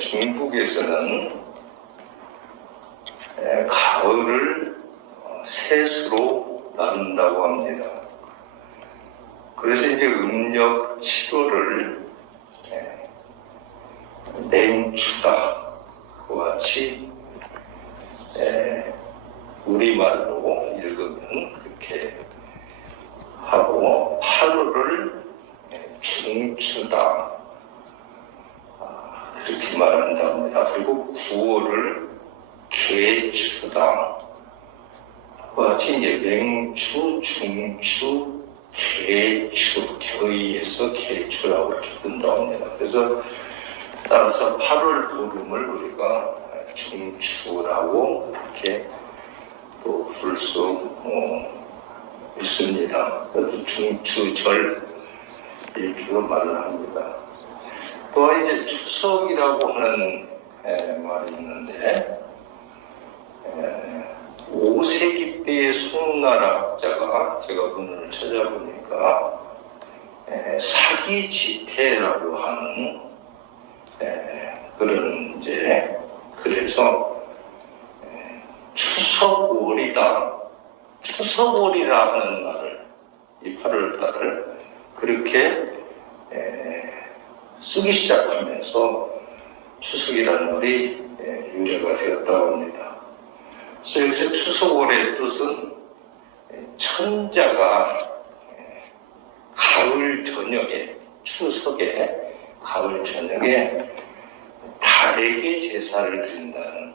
중국에서는 가을을 세수로 나눈다고 합니다. 그래서 이제 음력 7월을 냉추다 그와 같이 우리말로 읽으면 그렇게 하고, 8월을 중추다 그렇게 말한답니다. 그리고 9월을 개추다 그와 같이 이제 맹추, 중추, 개추, 겨이에서 개추라고 이렇게 뜬다고 합니다. 그래서 따라서 8월 보름을 우리가 중추라고 이렇게 또 부를 수 있습니다. 그래서 중추절 이렇게도 말을 합니다. 또한 이제 추석이라고 하는 말이 있는데, 5세기 때의 송나라학자가 제가 오늘 찾아보니까 사기지폐라고 하는 그런 이제, 그래서 추석월이다, 추석월이라 하는 말을, 이 8월달을 그렇게 쓰기 시작하면서 추석이라는 말이 유래가 되었다고 합니다. 그래서 여기서 추석월의 뜻은 천자가 가을 저녁에, 추석에 가을 저녁에 달에게 제사를 드린다는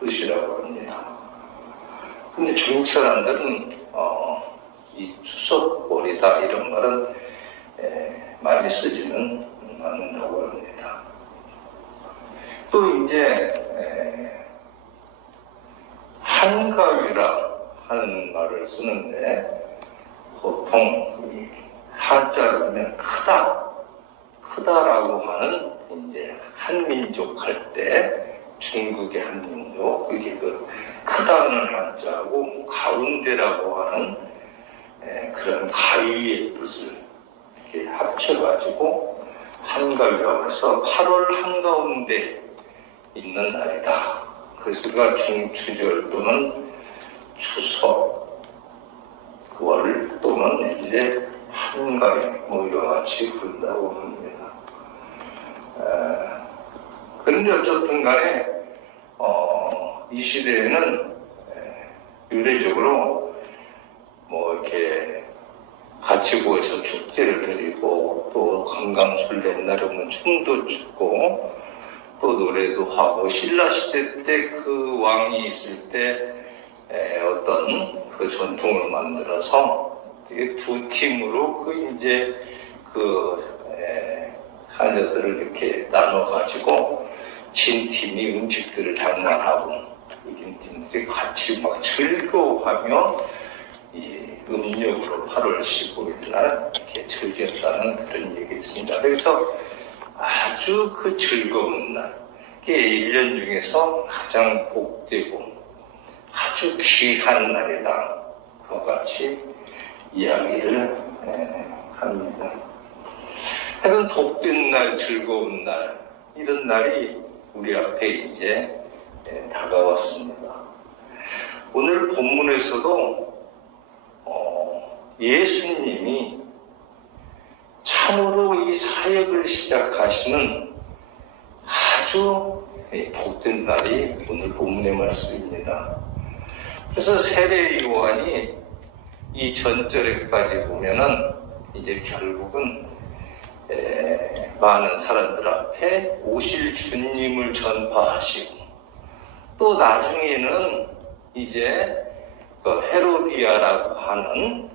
뜻이라고 합니다. 근데 중국 사람들은 이 추석월이다 이런 말은 많이 쓰지는 않는다고 합니다. 또 이제 한가위라 하는 말을 쓰는데, 보통 한자로 보면 크다라고 하는 이제 한민족 할 때, 중국의 한민족, 그게 그 크다는 한자하고 가운데라고 하는 그런 가위의 뜻을 이렇게 합쳐가지고 한가위라고 해서 8월 한가운데 있는 날이다. 그래서 우리가 중추절 또는 추석, 월 또는 이제 한가위 뭐 이와 같이 부른다고 합니다. 그런데 어쨌든 간에 이 시대에는 유례적으로 뭐 이렇게 같이 모여서 축제를 드리고, 또 건강술래 옛날에 보면 춤도 추고 또 노래도 하고, 신라 시대 때 그 왕이 있을 때 어떤 그 전통을 만들어서 되게 두 팀으로 이제 하녀들을 이렇게 나눠가지고 진 팀이 음식들을 장만하고 이긴 팀들이 같이 막 즐거워하며 이 음력으로 8월 15일 날 이렇게 즐겼다는 그런 얘기 있습니다. 그래서 아주 그 즐거운 날, 이게 1년 중에서 가장 복되고 아주 귀한 날이다, 그와 같이 이야기를 합니다. 하여튼 복된 날, 즐거운 날, 이런 날이 우리 앞에 이제 다가왔습니다. 오늘 본문에서도 예수님이 참으로 이 사역을 시작하시는 아주 복된 날이 오늘 본문의 말씀입니다. 그래서 세례 요한이 이 전절에까지 보면은 이제 결국은 많은 사람들 앞에 오실 주님을 전파하시고, 또 나중에는 이제 헤로디아라고 하는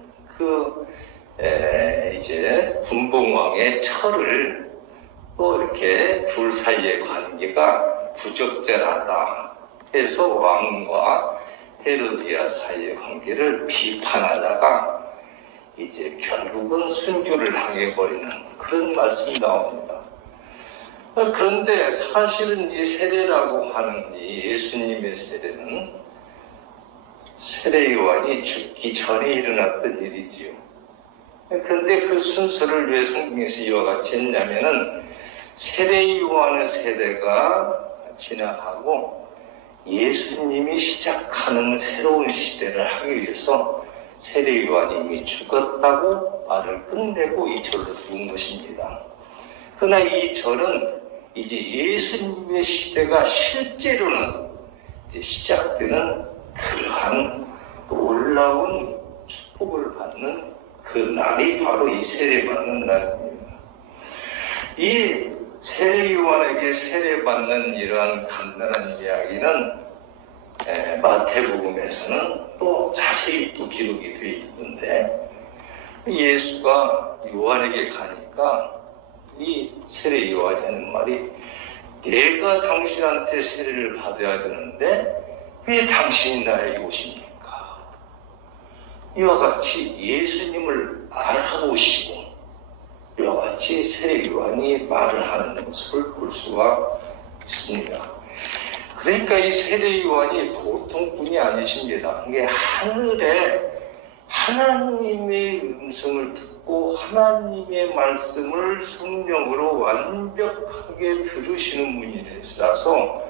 이제 분봉왕의 철을 또 이렇게 둘 사이의 관계가 부적절하다 해서 왕과 헤로디아 사이의 관계를 비판하다가 이제 결국은 순교를 당해버리는 그런 말씀이 나옵니다. 그런데 사실은 이 세례라고 하는 이 예수님의 세례는 세례 요한이 죽기 전에 일어났던 일이지요. 그런데 그 순서를 왜 성경에서 이와 같이 했냐면은 세례 요한의 세대가 지나가고 예수님이 시작하는 새로운 시대를 하기 위해서 세례 요한이 이미 죽었다고 말을 끝내고 이 절로 죽은 것입니다. 그러나 이 절은 이제 예수님의 시대가 실제로는 이제 시작되는 그러한 놀라운 축복을 받는 그 날이 바로 이 세례받는 날입니다. 이 세례 요한에게 세례받는 이러한 간단한 이야기는 마태복음에서는 또 자세히 또 기록이 되어 있는데, 예수가 요한에게 가니까 이 세례 요한이 하는 말이, 내가 당신한테 세례를 받아야 되는데 왜 당신이 나에게 오십니까? 이와 같이 예수님을 알아보시고 이와 같이 세례 요한이 말을 하는 모습을 볼 수가 있습니다. 그러니까 이 세례 요한이 보통 분이 아니십니다. 이게 하늘에 하나님의 음성을 듣고 하나님의 말씀을 성령으로 완벽하게 들으시는 분이라서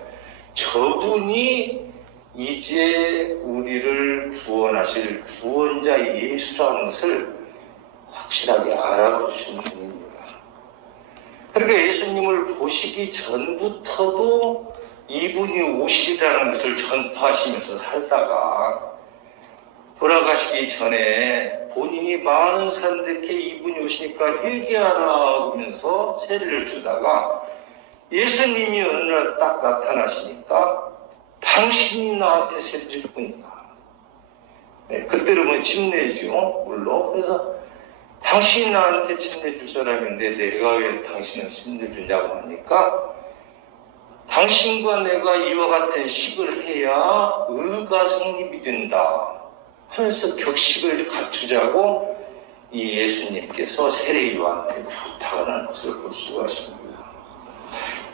저분이 이제 우리를 구원하실 구원자 예수라는 것을 확실하게 알아보시는 분입니다. 그러니까 예수님을 보시기 전부터도 이분이 오시리라는 것을 전파하시면서 살다가 돌아가시기 전에 본인이 많은 사람들에게 이분이 오시니까 회개하라 하면서 세례를 주다가 예수님이 어느 날 딱 나타나시니까 당신이 나한테 세례 줄 뿐이다. 그때로는 침례죠, 물론. 그래서 당신이 나한테 침례 줄 사람인데 내가 왜 당신은 침례 주냐고 하니까, 당신과 내가 이와 같은 식을 해야 의가 성립이 된다 하면서 격식을 갖추자고 이 예수님께서 세례 요한한테 부탁을 하는 것을 볼 수가 있습니다.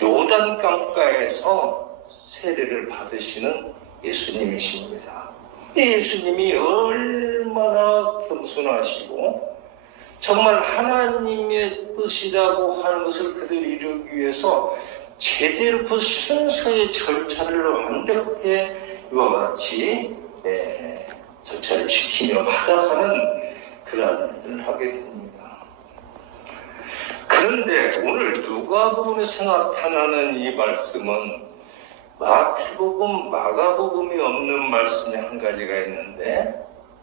요단강가에서 세례를 받으시는 예수님이십니다. 이 예수님이 얼마나 겸손하시고 정말 하나님의 뜻이라고 하는 것을 그대로 이루기 위해서 제대로 그 순서의 절차를 완벽하게 이와 같이 절차를 지키며 하다가는 그러한 일을 하게 됩니다. 그런데 오늘 누가복음에서 나타나는 이 말씀은 마태복음, 마가복음이 없는 말씀이 한 가지가 있는데,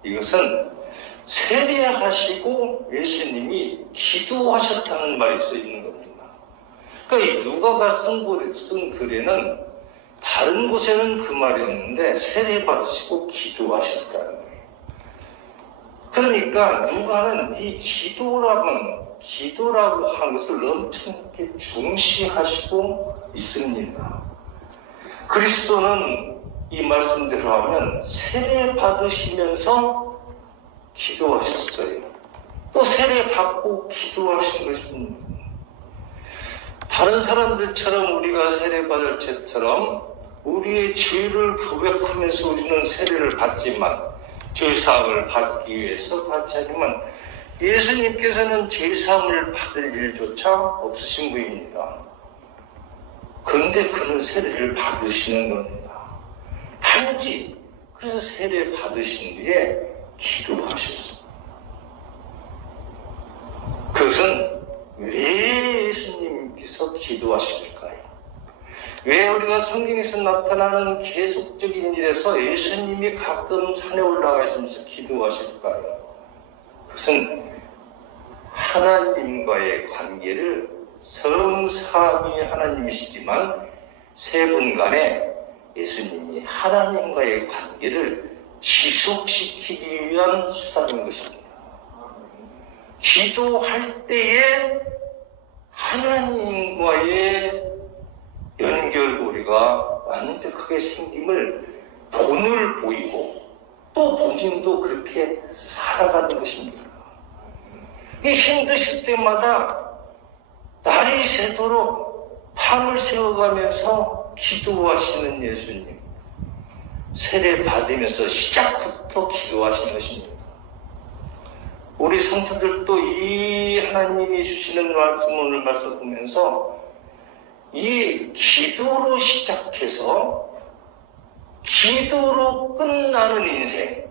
이것은 세례하시고 예수님이 기도하셨다는 말이 써 있는 겁니다. 그러니까 이 누가가 쓴 글에는 다른 곳에는 그 말이 없는데 세례받으시고 기도하셨다는 거예요. 그러니까 누가는 이 기도라고 하는 것을 엄청나게 중시하시고 있습니다. 그리스도는 이 말씀대로 하면 세례받으시면서 기도하셨어요. 또 세례받고 기도하신 것입니다. 다른 사람들처럼 우리가 세례받을 때처럼 우리의 죄를 고백하면서 우리는 세례를 받지만, 죄사함을 받기 위해서 받지 않지만, 예수님께서는 죄사함을 받을 일조차 없으신 분입니다. 그런데 그는 세례를 받으시는 겁니다. 단지 그래서 세례 받으신 뒤에 기도하셨습니다. 그것은 왜 예수님께서 기도하실까요? 왜 우리가 성경에서 나타나는 계속적인 일에서 예수님이 가끔 산에 올라가시면서 기도하실까요? 그것은 하나님과의 관계를, 성삼위 하나님이시지만 세 분 간에 예수님이 하나님과의 관계를 지속시키기 위한 수단인 것입니다. 기도할 때에 하나님과의 연결고리가 완벽하게 생김을 본을 보이고 또 본인도 그렇게 살아가는 것입니다. 이 힘드실 때마다 날이 새도록 밤을 새워가면서 기도하시는 예수님, 세례 받으면서 시작부터 기도하시는 것입니다. 우리 성도들도 이 하나님이 주시는 말씀, 오늘 말씀 보면서 이 기도로 시작해서 기도로 끝나는 인생,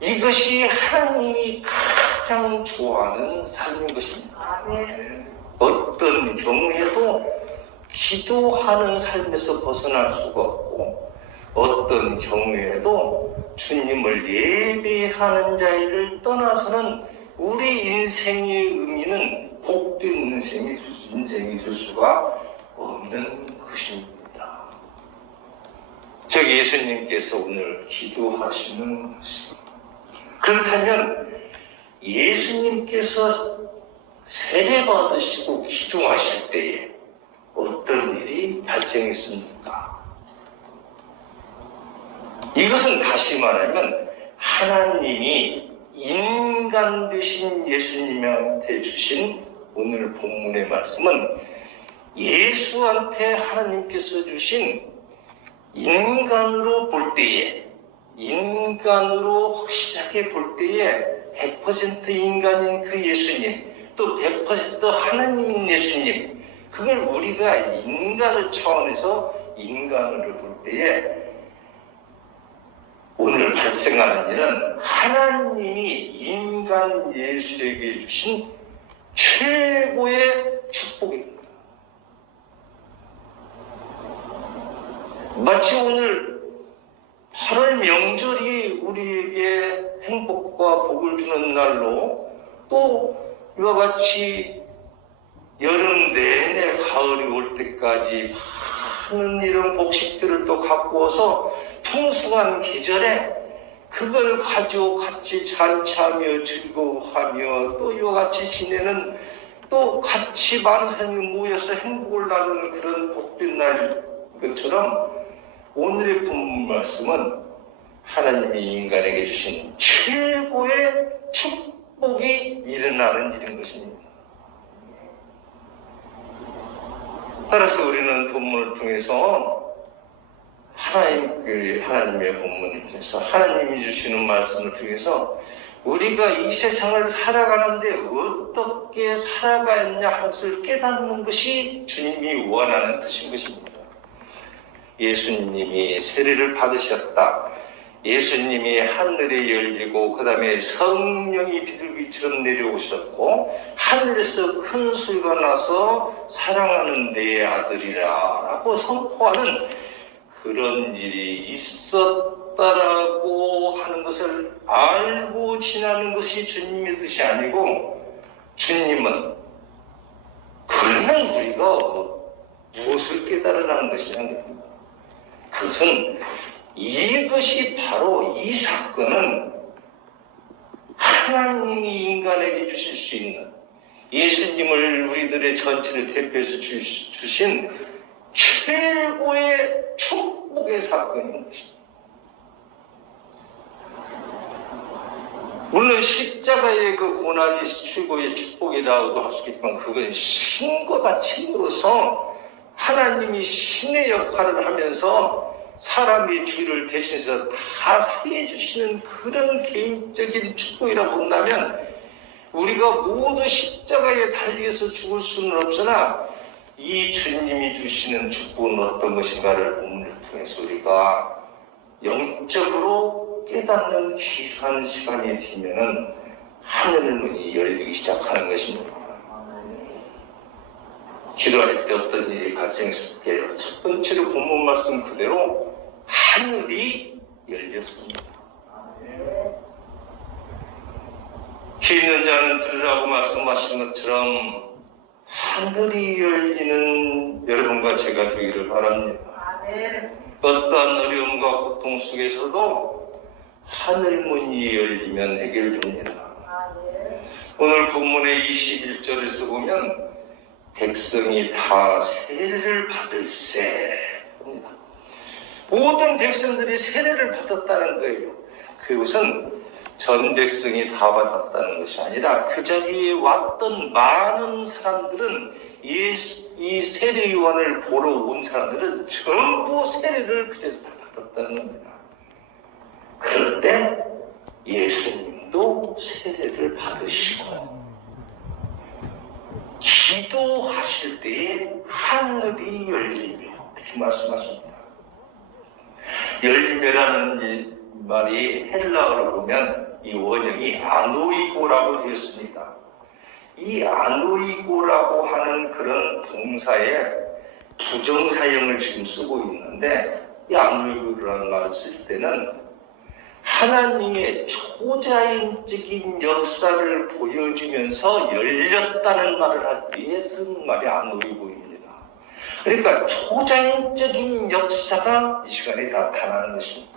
이것이 하나님이 가장 좋아하는 삶인 것입니다. 어떤 경우에도 기도하는 삶에서 벗어날 수가 없고, 어떤 경우에도 주님을 예배하는 자리를 떠나서는 우리 인생의 의미는 복된 인생이 될 수가 없는 것입니다. 저 예수님께서 오늘 기도하시는 것입니다. 그렇다면 예수님께서 세례 받으시고 기도하실 때에 어떤 일이 발생했습니까? 이것은 다시 말하면 하나님이 인간 되신 예수님한테 주신 오늘 본문의 말씀은 예수한테 하나님께서 주신 인간으로 볼 때에, 인간으로 확실하게 볼 때에 100% 인간인 그 예수님, 또 100% 하나님인 예수님, 그걸 우리가 인간의 차원에서 인간으로 볼 때에 오늘 발생하는 일은 하나님이 인간 예수에게 주신 최고의 축복입니다. 마치 오늘 8월 명절이 우리에게 행복과 복을 주는 날로, 또 이와 같이 여름 내내 가을이 올 때까지 많은 이런 복식들을 또 갖고 와서 풍성한 계절에 그걸 가지고 같이 잔치하며 즐거워하며 또 이와 같이 지내는, 또 같이 많은 사람이 모여서 행복을 나누는 그런 복된 날 것처럼 오늘의 본문 말씀은 하나님이 인간에게 주신 최고의 축복이 일어나는 일인 것입니다. 따라서 우리는 본문을 통해서 하나님의 본문을 통해서 하나님이 주시는 말씀을 통해서 우리가 이 세상을 살아가는데 어떻게 살아가야 하느냐 하는 것을 깨닫는 것이 주님이 원하는 뜻인 것입니다. 예수님이 세례를 받으셨다. 예수님이 하늘이 열리고 그 다음에 성령이 비둘기처럼 내려오셨고 하늘에서 큰 소리가 나서 사랑하는 내 아들이라 라고 선포하는 그런 일이 있었다라고 하는 것을 알고 지나는 것이 주님의 뜻이 아니고, 주님은 그러면 우리가 무엇을 깨달으라는 것이냐는 겁니다. 그것은 이것이 바로 이 사건은 하나님이 인간에게 주실 수 있는, 예수님을 우리들의 전체를 대표해서 주신 최고의 축복의 사건인 것입니다. 물론 십자가의 그 고난이 최고의 축복이라고도 할 수 있겠지만 그건 신과 친으로서 하나님이 신의 역할을 하면서 사람의 죄를 대신해서 다 사해 주시는 그런 개인적인 축복이라고 본다면 우리가 모두 십자가에 달려서 죽을 수는 없으나 이 주님이 주시는 축복은 어떤 것인가를 본문을 통해서 우리가 영적으로 깨닫는 귀한 시간이 되면은 하늘문이 열리기 시작하는 것입니다. 기도할 때 어떤 일이 발생했을 때 첫 번째로 본문 말씀 그대로 하늘이 열렸습니다. 귀 있는 자는 들으라고 말씀하신 것처럼 하늘이 열리는 여러분과 제가 되기를 바랍니다. 어떠한 어려움과 고통 속에서도 하늘문이 열리면 해결됩니다. 오늘 본문의 21절에서 보면 백성이 다 세례를 받을세. 모든 백성들이 세례를 받았다는 거예요. 그것은 전 백성이 다 받았다는 것이 아니라 그 자리에 왔던 많은 사람들은 이 세례 요한을 보러 온 사람들은 전부 세례를 그제서 다 받았다는 겁니다. 그럴 때 예수님도 세례를 받으시고 기도하실 때에 하늘이 열리며 그렇게 말씀하십니다. 열리며라는 이 말이 헬라어로 보면 이 원형이 아노이고라고 되었습니다. 이 아노이고라고 하는 그런 동사의 부정사형을 지금 쓰고 있는데, 이 아노이고라는 말을 쓸 때는 하나님의 초자연적인 역사를 보여주면서 열렸다는 말을 할 때에 쓰는 말이 아노이고입니다. 그러니까 초자연적인 역사가 이 시간에 나타나는 것입니다.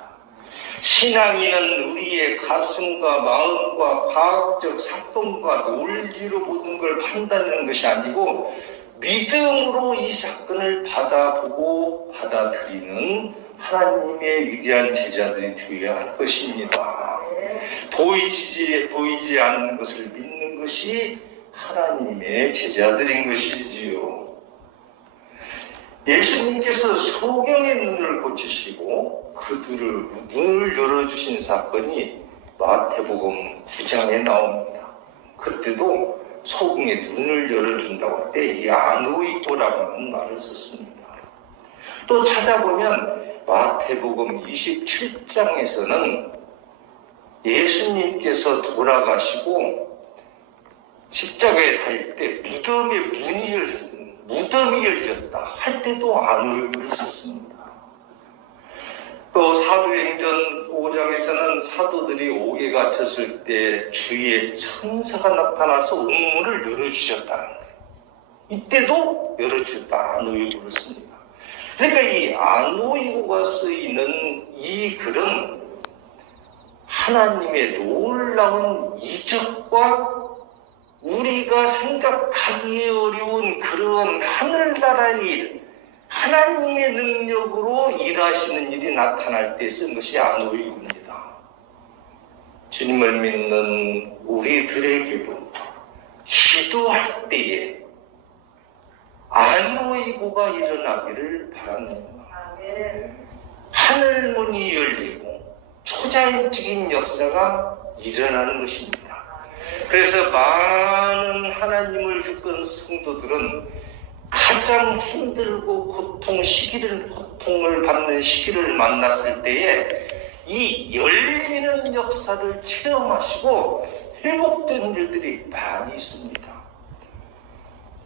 신앙인은 우리의 가슴과 마음과 과학적 사건과 논리로 모든 걸 판단하는 것이 아니고 믿음으로 이 사건을 받아보고 받아들이는 하나님의 위대한 제자들이 되어야 할 것입니다. 보이지 않는 것을 믿는 것이 하나님의 제자들인 것이지요. 예수님께서 소경의 눈을 고치시고 그들을 눈을 열어주신 사건이 마태복음 9장에 나옵니다. 그때도 소경의 눈을 열어준다고 할 때 이 아노이고라는 말을 썼습니다. 또 찾아보면 마태복음 27장에서는 예수님께서 돌아가시고 십자가에 달릴 때 무덤이 열렸다 할 때도 아노이고를 썼습니다. 또 사도행전 5장에서는 사도들이 옥에 갇혔을 때 주위에 천사가 나타나서 옥문을 열어주셨다는 거예요. 이때도 열어주셨다 아노이고를 씁니다. 그러니까 이 아노이고가 쓰이는 이 글은 하나님의 놀라운 이적과 우리가 생각하기 어려운 그런 하늘나라의 일, 하나님의 능력으로 일하시는 일이 나타날 때 쓴 것이 아노이고입니다. 주님을 믿는 우리들에게도 기도할 때에 아노이고가 일어나기를 바랍니다. 하늘문이 열리고 초자연적인 역사가 일어나는 것입니다. 그래서 많은 하나님을 겪은 성도들은 가장 힘들고 고통을 받는 시기를 만났을 때에 이 열리는 역사를 체험하시고 회복된 일들이 많이 있습니다.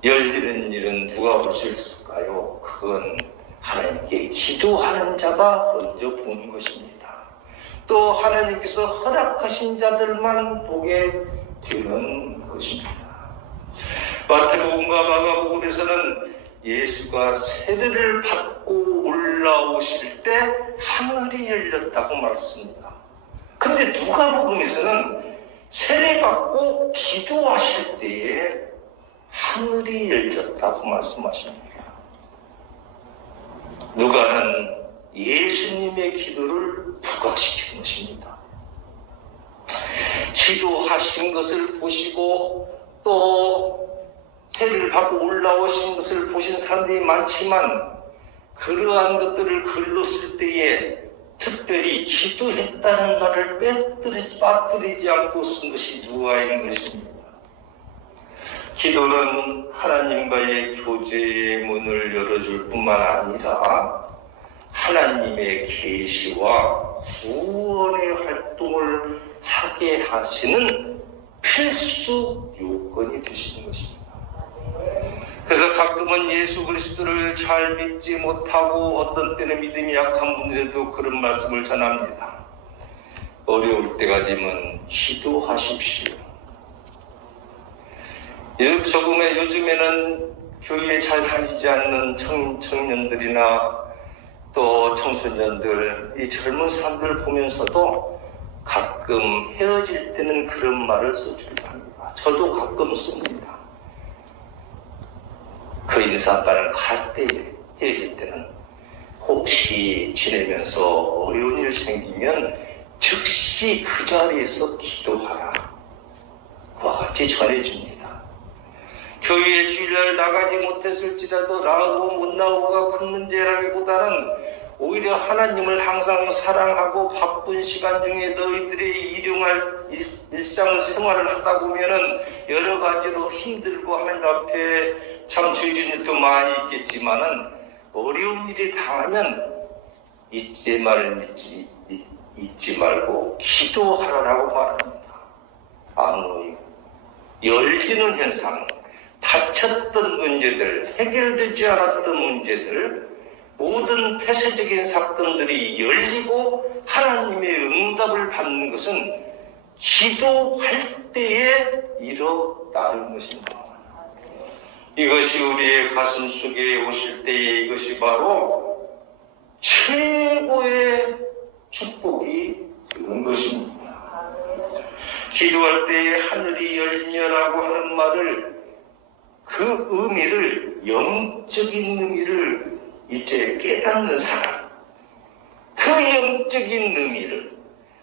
열리는 일은 누가 볼 수 있을까요? 그건 하나님께 기도하는 자가 먼저 보는 것입니다. 또 하나님께서 허락하신 자들만 보게 되는 것입니다. 마태복음과 마가복음에서는 예수가 세례를 받고 올라오실 때 하늘이 열렸다고 말했습니다. 그런데 누가복음에서는 세례 받고 기도하실 때에 하늘이 열렸다고 말씀하십니다. 누가는 예수님의 기도를 부각시킨 것입니다. 기도하신 것을 보시고 또 세례를 받고 올라오신 것을 보신 사람들이 많지만 그러한 것들을 글로 쓸 때에 특별히 기도했다는 말을 빠뜨리지 않고 쓴 것이 누가인 것입니다. 기도는 하나님과의 교제의 문을 열어줄 뿐만 아니라 하나님의 계시와 구원의 활동을 하게 하시는 필수 요건이 되시는 것입니다. 그래서 가끔은 예수 그리스도를 잘 믿지 못하고 어떤 때는 믿음이 약한 분들에도 그런 말씀을 전합니다. 어려울 때가 되면 기도하십시오. 요즘에는 교회에 잘 다니지 않는 청년들이나 또 청소년들, 이 젊은 사람들을 보면서도 가끔 헤어질 때는 그런 말을 써주기도 합니다. 저도 가끔 씁니다. 그 인사가를 갈 때, 헤어질 때는 혹시 지내면서 어려운 일 생기면 즉시 그 자리에서 기도하라. 그와 같이 전해줍니다. 교회에 주일날 나가지 못했을지라도 나오고 못 나오고가 큰 문제라기보다는 오히려 하나님을 항상 사랑하고 바쁜 시간 중에 너희들의 일용할 일상생활을 하다 보면은 여러 가지로 힘들고 하나님 앞에 참 죄진 일도 많이 있겠지만은 어려운 일이 당하면 잊지 말고 기도하라고 말합니다. 아무 열리는 현상, 닫혔던 문제들, 해결되지 않았던 문제들, 모든 폐쇄적인 사건들이 열리고 하나님의 응답을 받는 것은 기도할 때에 일어나는 것입니다. 이것이 우리의 가슴 속에 오실 때에 이것이 바로 최고의 축복이 되는 것입니다. 기도할 때에 하늘이 열리냐라고 하는 말을, 그 의미를, 영적인 의미를 이제 깨닫는 사람, 그 영적인 의미를,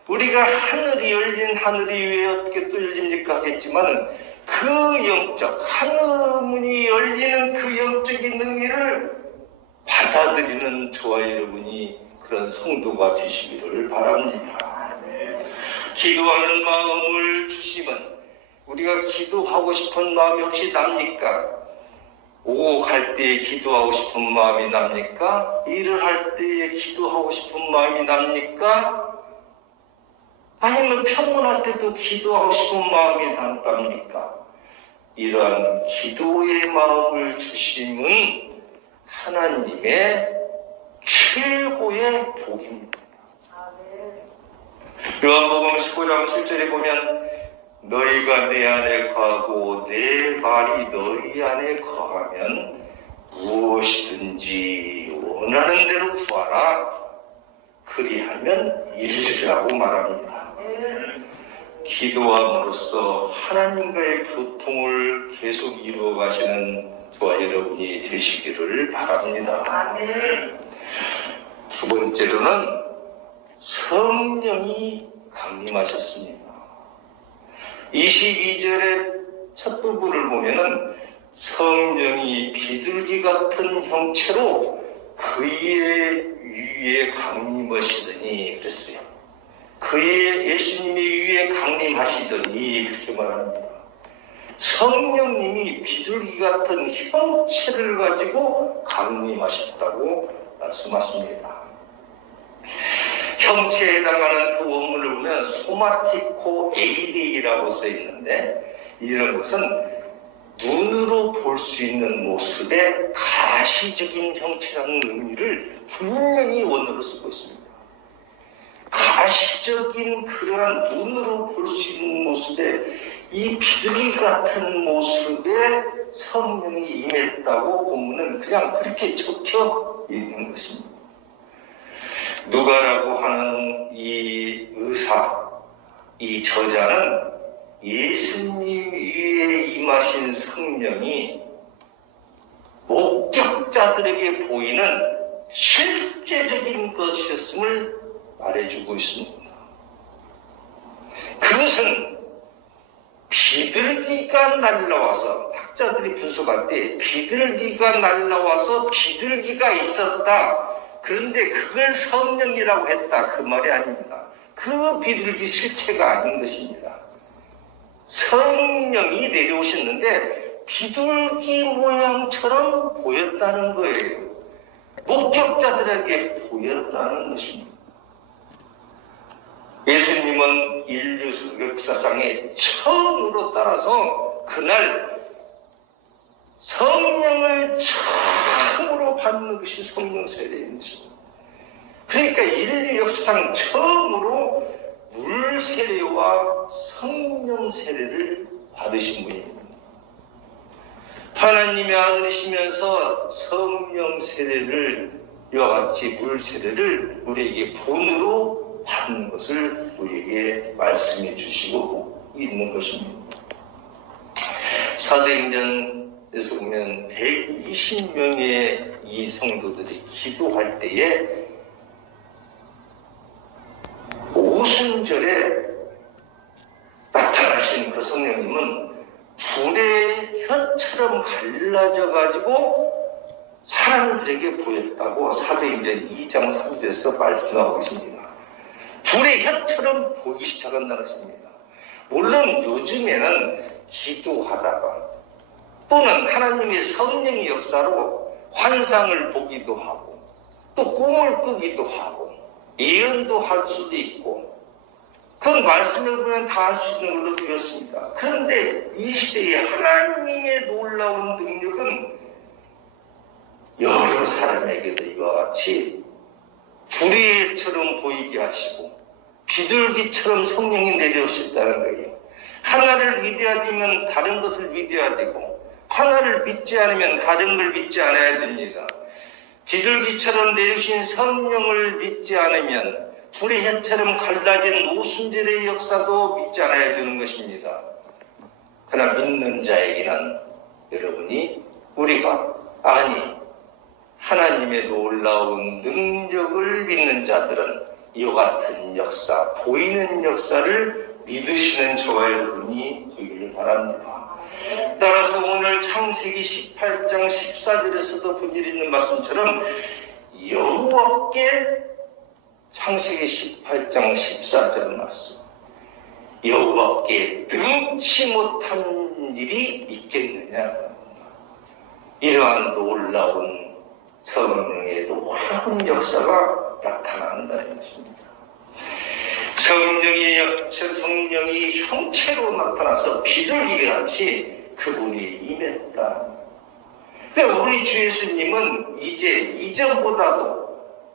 우리가 하늘이 왜 어떻게 또 열립니까 하겠지만 그 영적, 하늘문이 열리는 그 영적인 의미를 받아들이는 저와 여러분이 그런 성도가 되시기를 바랍니다. 기도하는 마음을 주시면 우리가 기도하고 싶은 마음이 혹시 납니까? 오고 갈 때에 기도하고 싶은 마음이 납니까? 일을 할 때에 기도하고 싶은 마음이 납니까? 아니면 평온할 때도 기도하고 싶은 마음이 납니까? 이러한 기도의 마음을 주심은 하나님의 최고의 복입니다. 요한복음 15장 7절에 보면 너희가 내 안에 거하고 내 말이 너희 안에 거하면 무엇이든지 원하는 대로 구하라. 그리하면 이루리라고 말합니다. 기도함으로써 하나님과의 교통을 계속 이루어 가시는 저와 여러분이 되시기를 바랍니다. 두 번째로는 성령이 강림하셨습니다. 22절의 첫 부분을 보면은 성령이 비둘기 같은 형체로 그의 위에 강림하시더니 그랬어요. 그의 예수님의 위에 강림하시더니 그렇게 말합니다. 성령님이 비둘기 같은 형체를 가지고 강림하셨다고 말씀하십니다. 형체에 해당하는 그 원문을 보면 소마티코 에이데이라고 써 있는데, 이런 것은 눈으로 볼 수 있는 모습의 가시적인 형체라는 의미를 분명히 원어로 쓰고 있습니다. 가시적인 그러한 눈으로 볼 수 있는 모습의 이 비둘기 같은 모습에 성령이 임했다고 본문은 그냥 그렇게 적혀 있는 것입니다. 누가라고 하는 이 의사, 이 저자는 예수님 위에 임하신 성령이 목격자들에게 보이는 실제적인 것이었음을 말해주고 있습니다. 그것은 비둘기가 날라와서, 학자들이 분석할 때 비둘기가 날라와서 비둘기가 있었다. 그런데 그걸 성령이라고 했다. 그 말이 아닙니다. 그 비둘기 실체가 아닌 것입니다. 성령이 내려오셨는데 비둘기 모양처럼 보였다는 거예요. 목격자들에게 보였다는 것입니다. 예수님은 인류 역사상에 처음으로 따라서 그날 성령을 처음으로 받는 것이 성령 세례입니다. 그러니까 인류 역사상 처음으로 물 세례와 성령 세례를 받으신 분입니다. 하나님의 아들이시면서 성령 세례를, 이와 같이 물 세례를 우리에게 본으로 받는 것을 우리에게 말씀해 주시고 있는 것입니다. 사도행전에서 보면 120명의 이 성도들이 기도할 때에 오순절에 나타나신 그 성령님은 불의 혀처럼 갈라져 가지고 사람들에게 보였다고 사도행전 2장 3절에서 말씀하고 있습니다. 불의 혀처럼 보이기 시작한다는 것입니다. 물론 요즘에는 기도하다가 또는 하나님의 성령의 역사로 환상을 보기도 하고 또 꿈을 꾸기도 하고 예언도 할 수도 있고 그건 말씀을 보면 다 할 수 있는 걸로 되었습니다. 그런데 이 시대에 하나님의 놀라운 능력은 여러 사람에게도 이와 같이 불의 혀처럼 보이게 하시고 비둘기처럼 성령이 내려오셨다는 거예요. 하나를 믿어야 되면 다른 것을 믿어야 되고 하나를 믿지 않으면 다른 걸 믿지 않아야 됩니다. 비둘기처럼 내려오신 성령을 믿지 않으면 불의 혀처럼 갈라진 오순절의 역사도 믿지 않아야 되는 것입니다. 그러나 믿는 자에게는 여러분이 우리가 하나님의 놀라운 능력을 믿는 자들은 이와 같은 역사, 보이는 역사를 믿으시는 저와 여러분이 되기를 바랍니다. 따라서 오늘 창세기 18장 14절에서도 본 일 있는 말씀처럼 여호와께 창세기 18장 14절 말씀 여호와께 능치 못한 일이 있겠느냐. 이러한 놀라운 성령의 놀라운 역사가 나타난다는 것입니다. 성령이 형체로 나타나서 비둘기가 같이 그분이 임했다. 우리 주 예수님은 이제 이전보다도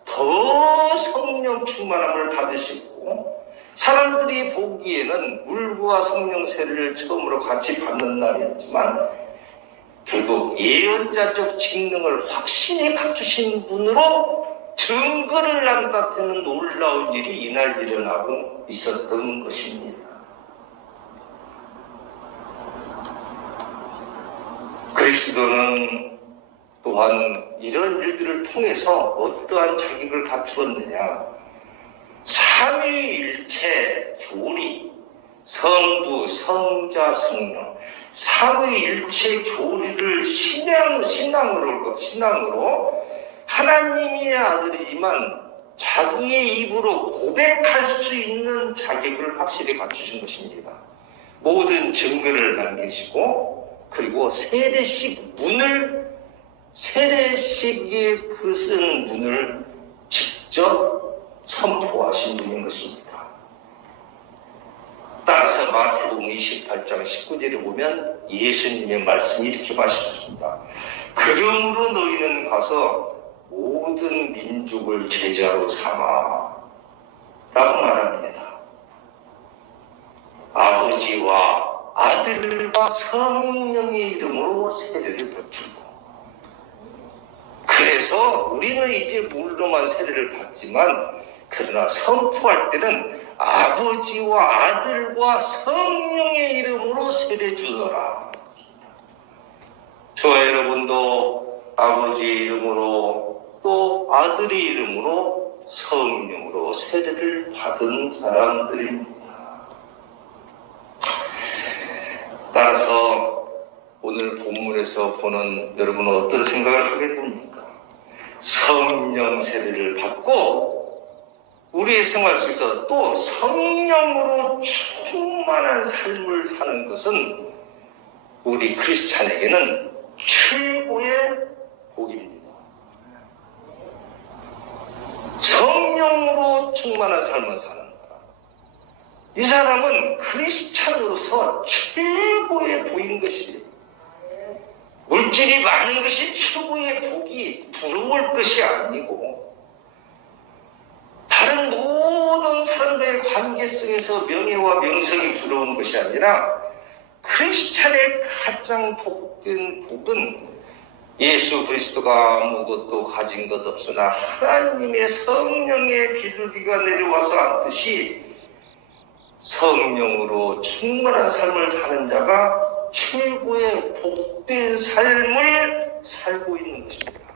더 성령 충만함을 받으시고 사람들이 보기에는 물과 성령 세례를 처음으로 같이 받는 날이었지만 결국 예언자적 직능을 확신히 갖추신 분으로 증거를 남다트는 놀라운 일이 이날 일어나고 있었던 것입니다. 그리스도는 또한 이런 일들을 통해서 어떠한 자격을 갖추었느냐. 삼위일체 교리, 성부, 성자, 성령, 삼위일체 교리를 신앙으로 하나님의 아들이지만 자기의 입으로 고백할 수 있는 자격을 확실히 갖추신 것입니다. 모든 증거를 남기시고 그리고 세례식의 그 쓴 문을 직접 선포하신 분인 것입니다. 따라서 마태복음 28장 19절에 보면 예수님의 말씀이 이렇게 말씀하십니다. 그러므로 너희는 가서 모든 민족을 제자로 삼아 라고 말합니다. 아버지와 아들과 성령의 이름으로 세례를 베풀고 그래서 우리는 이제 물로만 세례를 받지만 그러나 선포할 때는 아버지와 아들과 성령의 이름으로 세례 주더라. 저와 여러분도 아버지의 이름으로 또 아들의 이름으로 성령으로 세례를 받은 사람들입니다. 따라서 오늘 본문에서 보는 여러분은 어떤 생각을 하게 됩니까? 성령 세례를 받고 우리의 생활 속에서 또 성령으로 충만한 삶을 사는 것은 우리 크리스찬에게는 최고의 복입니다. 성령으로 충만한 삶을 사는 사람. 이 사람은 크리스찬으로서 최고의 복인 것이에요. 물질이 많은 것이 최고의 복이 부러울 것이 아니고 다른 모든 사람들의 관계성에서 명예와 명성이 부러운 것이 아니라 크리스찬의 가장 복된 복은 예수 그리스도가 아무것도 가진 것 없으나 하나님의 성령의 비둘기가 내려와서 앉듯이 성령으로 충만한 삶을 사는 자가 최고의 복된 삶을 살고 있는 것입니다.